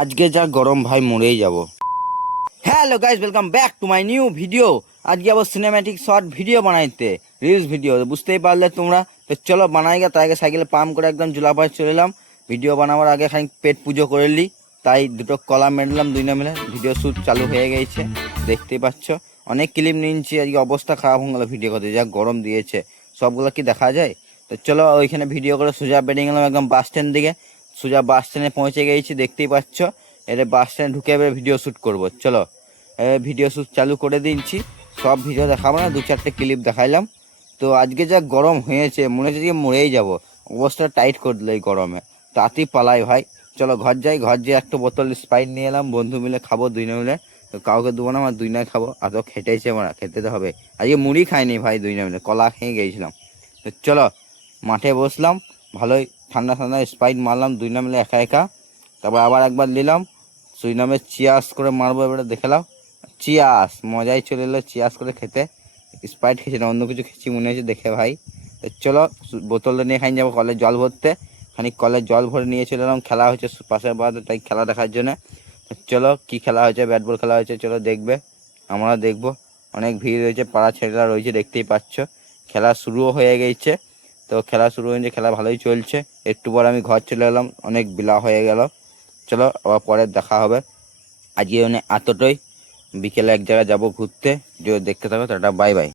আজকে যা গরম ভাই মরেই যাব। Hello guys, welcome back to my new video. আজকে আবার সিনেম্যাটিক শর্ট ভিডিও বানাইতে, রিলস ভিডিও, বুঝতেই পারলে তোমরা। তো চলো বানাই গা। তার আগে সাইকেলে পাম্প করে একদম জুলাপায় চলে এলাম। ভিডিও বানাবার আগে খানিক পেট পুজো করে নিই, তাই দুটো কলা মেরলাম দুই না মিলে। ভিডিও শ্যুট চালু হয়ে গেছে, দেখতেই পাচ্ছ। অনেক ক্লিপ নিয়েছি, আজকে অবস্থা খারাপ হয়ে গেলো ভিডিও করতে, যা গরম দিয়েছে। সবগুলো কি দেখা যায়? তো চলো ওইখানে ভিডিও করে সোজা বেরিয়ে গেলাম একদম বাস স্ট্যান্ড দিকে। সোজা বাস স্ট্যান্ডে পৌঁছে গেছি, দেখতেই পাচ্ছ। এবার বাস স্ট্যান্ডে ঢুকে এবার ভিডিও শ্যুট করবো। চলো ভিডিও শ্যুট চালু করে দিচ্ছি। সব ভিডিও দেখাবো না, দু চারটে ক্লিপ দেখাইলাম। তো আজকে যা গরম হয়েছে, মনে হচ্ছে যে মরেই যাব। অবস্থা টাইট করে দিল এই গরমে। তাতেই পালাই ভাই। চলো ঘর যাই, ঘর যেয়ে একটা বোতল স্প্রাইট নিয়ে এলাম, বন্ধু মিলে খাবো দুই না মিলে। তো কাউকে দেবো না, আমার দুই না খাবো। আর তো খেটেছে মারা, খেতে তো হবে। আজকে মুড়ি খাইনি ভাই, দুই না মিলে কলা খেয়ে গিয়েছিলাম। তো চলো মাঠে বসলাম, ভালোই ঠান্ডা ঠান্ডা স্প্রাইট মারলাম দুই না মিলে একা একা। তারপর আবার একবার নিলাম, সুই নামে চিয়াস করে মারবো। এবারে দেখলাম চিয়াস, মজাই চলে এলো চিয়াস করে খেতে। স্প্রাইট খেয়েছি না, অন্য কিছু খেয়েছি মনে হচ্ছে দেখে ভাই। তো চলো বোতলটা নিয়ে খাই যাবো কলের জল ভরতে। খানিক কলের জল ভরে নিয়ে চলে এলাম, খেলা হচ্ছে পাশের বাদ, তাই খেলা দেখার জন্য। চলো কি খেলা হয়েছে, ব্যাট বল খেলা হয়েছে, চলো দেখবে। আমরা দেখবো। অনেক ভিড় রয়েছে, পাড়া ছেলেরা রয়েছে, দেখতেই পাচ্ছ। খেলা শুরুও হয়ে গেছে। তো খেলা শুরু হয়েছে, খেলা ভালোই চলছে। একটু পর আমি ঘর চলে এলাম, অনেক বেলা হয়ে গেল। চলো আবার পরে দেখা হবে। আজকে এতটাই। বিকেলে এক জায়গায় যাবো ঘুরতে, যদি দেখতে থাকো। Tata, bye bye.